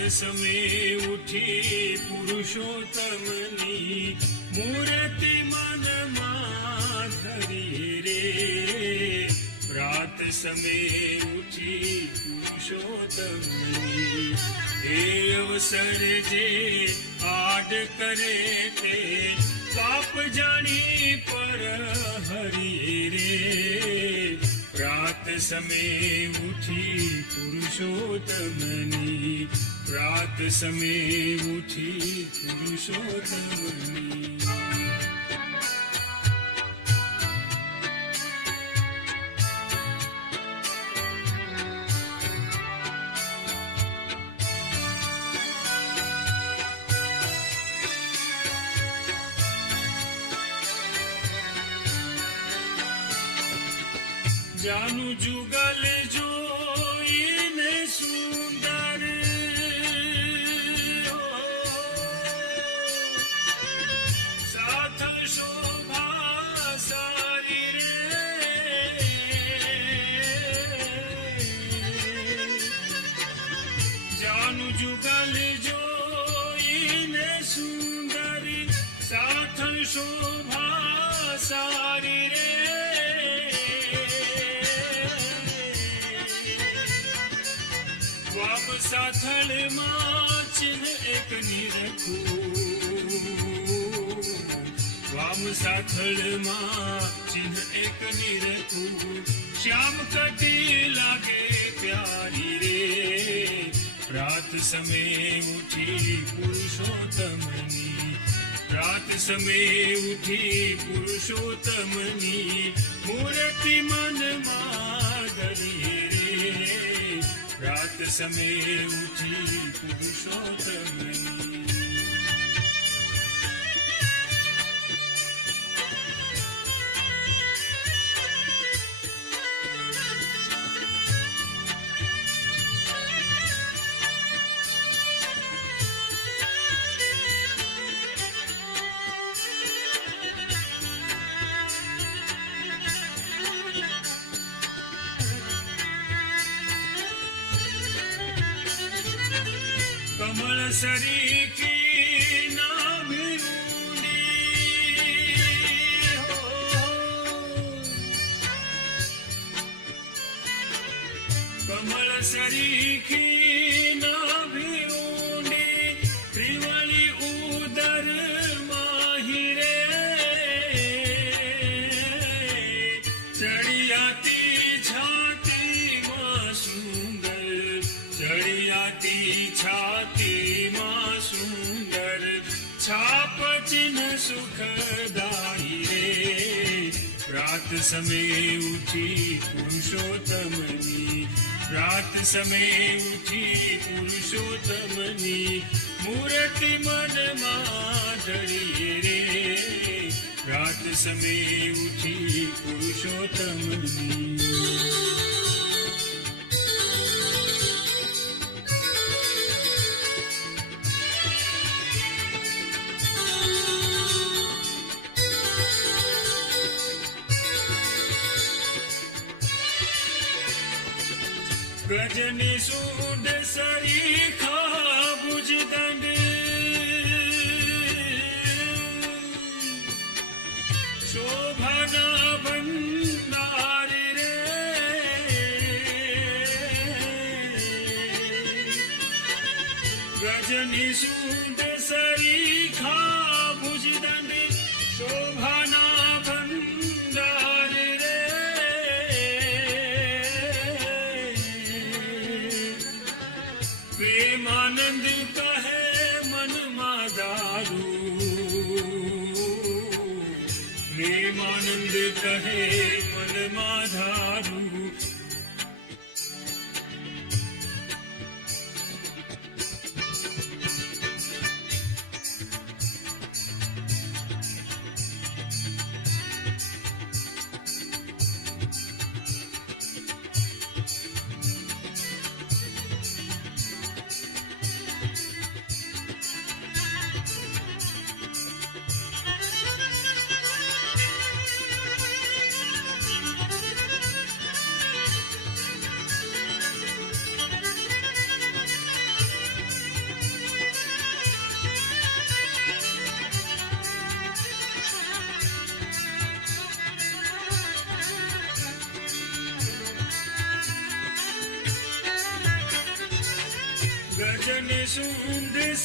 સમે ઉઠી પુરુષોત્તમની મૂર્તિ મનમાં ધરી રે પ્રાત સમે ઉઠી પુરુષોત્તમની એ અવસર જે આડ કરે તે પાપ જાણી પર હરી રે પ્રાત સમે ઉઠી પુરુષોત્તમની પ્રાત સમે ઉઠી પુરુષોત્તમની જાનું જુગલ જોઈને સાથળમાં ચિહ્ન એક નિરખું શ્યામ કટી લાગે પ્યારી રે રાત સમે ઉઠી પુરુષોત્તમની રાત સમે ઉઠી પુરુષોત્તમની મૂર્તિ મનમાં ધરી રે રાત સમે ઉઠી પુરુષોત્તમની सरी ચડિયાતી છાતીમાં સુંદર છાપ ચિહ્ન સુખદાયી રે. રાત સમે ઉઠી પુરુષોત્તમની, રાત સમે ઉઠી પુરુષોત્તમની મૂર્તિ મનમાં ધરી રે. રાત સમે ઉઠી પુરુષોત્તમની. ગજની સૂંઢ સરીખા ભુજ દંડ. શોભના ભંડારી રે. ગજની સૂંઢ પ્રેમાનંદ કહે મનમાં દારૂ પ્રેમાનંદ કહે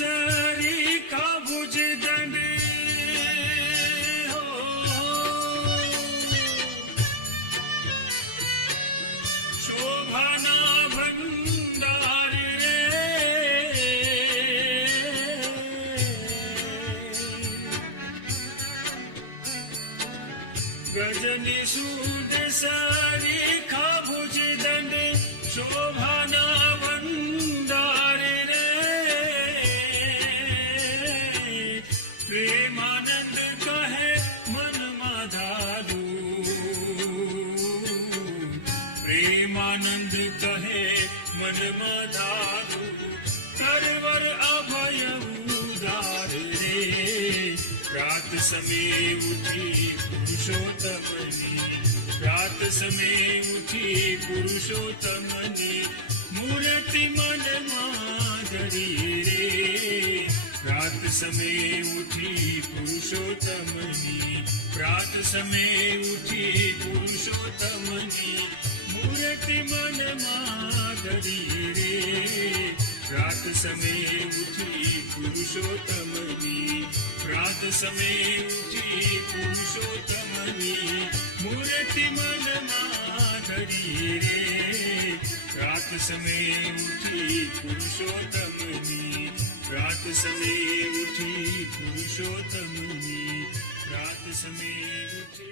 સુંદ સરી કાબુજ દંડ શોભાના ભંડાર ગજની સુદ સારી ખાબુજ દંડ શોભાના રાત સમે ઉઠી પુરુષોત્તમની રાત સમે ઉઠી પુરુષોત્તમની મૂર્તિ મનમાં ધરી રે રાત સમે ઉઠી પુરુષોત્તમની રાત સમે ઉઠી પુરુષોત્તમની મૂર્તિ મનમાં ધરી રે રાત સમે ઉઠી પુરુષોત્તમની प्रात समय उठी पुरुषोत्तमनी, मूर्ति मन माधरी रे। प्रात समय उठी पुरुषोत्तमनी प्रात समय उठी पुरुषोत्तमनी प्रात समय उठी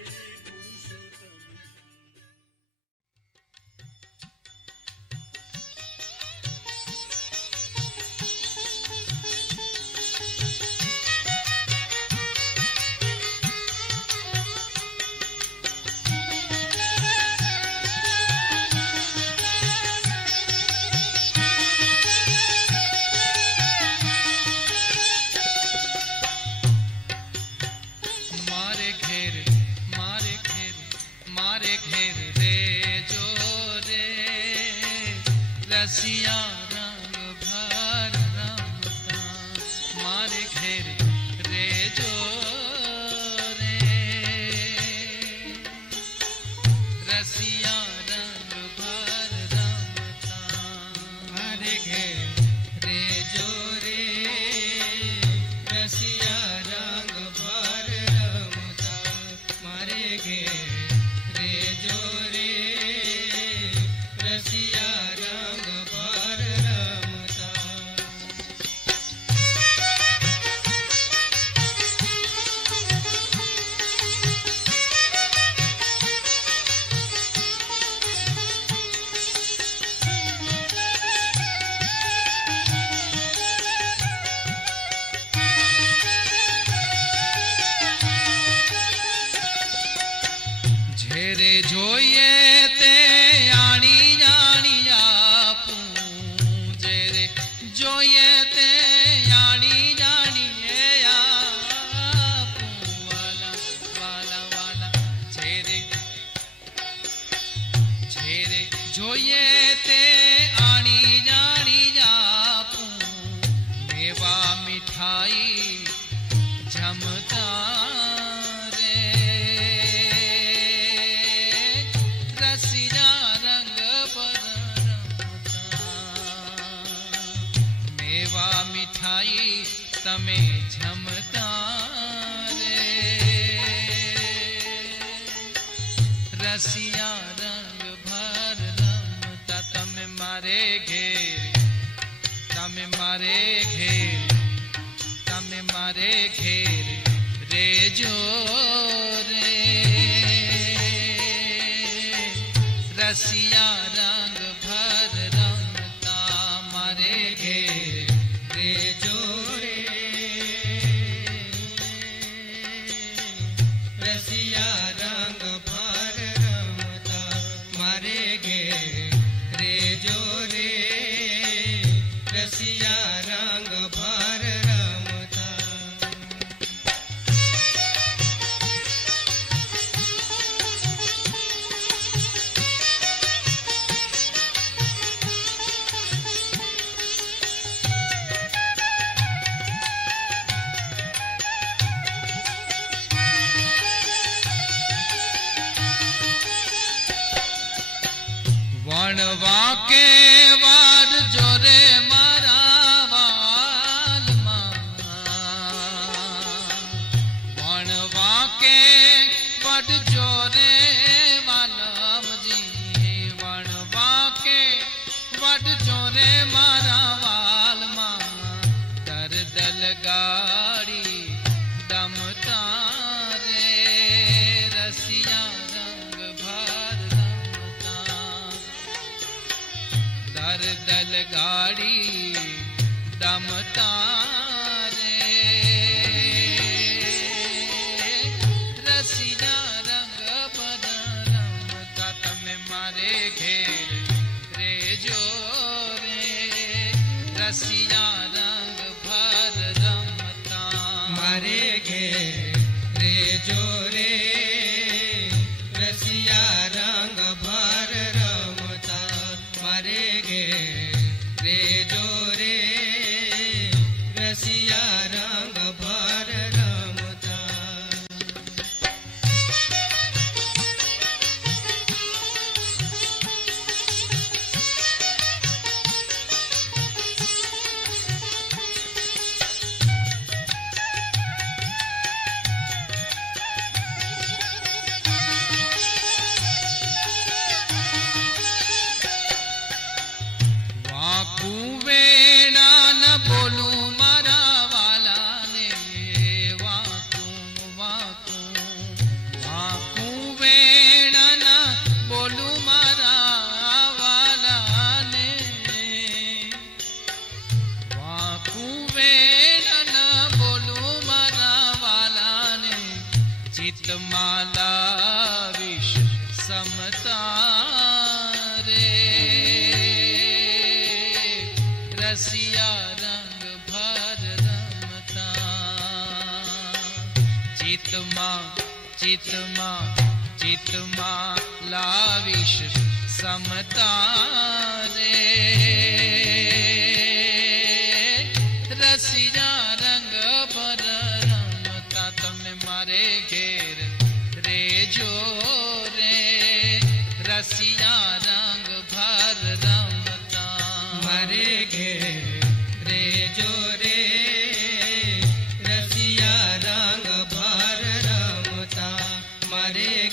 रसिया रंग भर लमता तम मारे घेर, तमें मारे घेर, तमें मारे घेर, रे जो रे। Hasina रसिया रंग भर रमता। चितमा चितमा चितमा लाविश समता रे।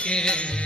के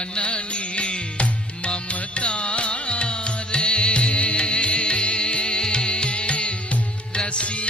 මනනී මමතාරේ රසිය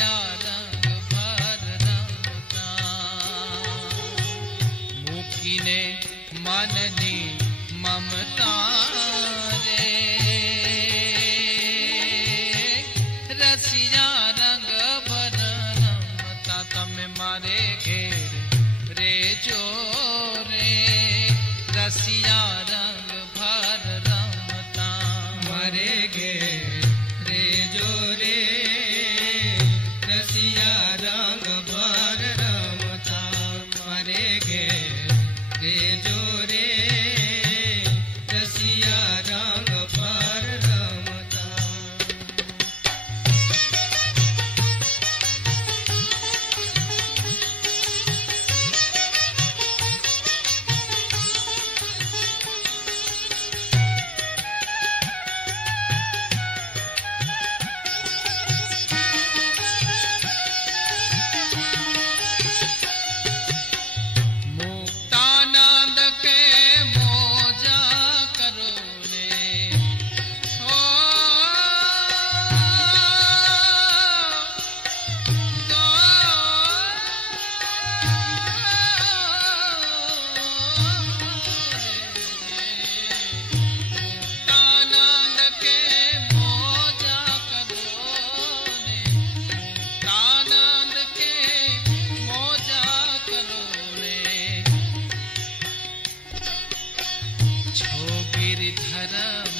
ोगिरि धर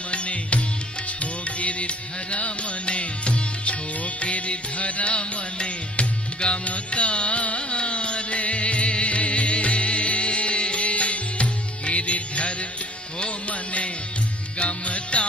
मने छोगिरि धर मने छोगिरि धर मने गमरे गिरि धर मने गमता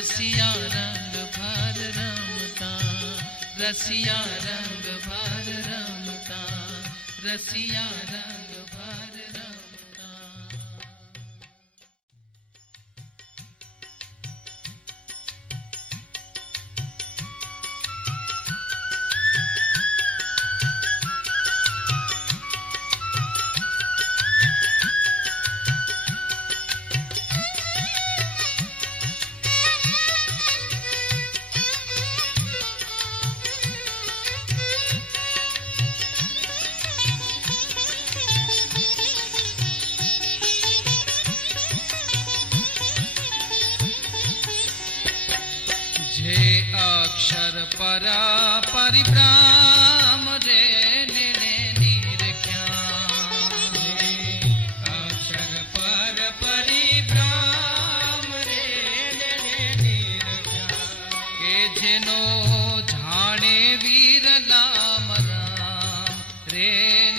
रसिया रंग भर रमता रसिया रंग भर रमता रसिया रंग नो जाने वीर नाम रे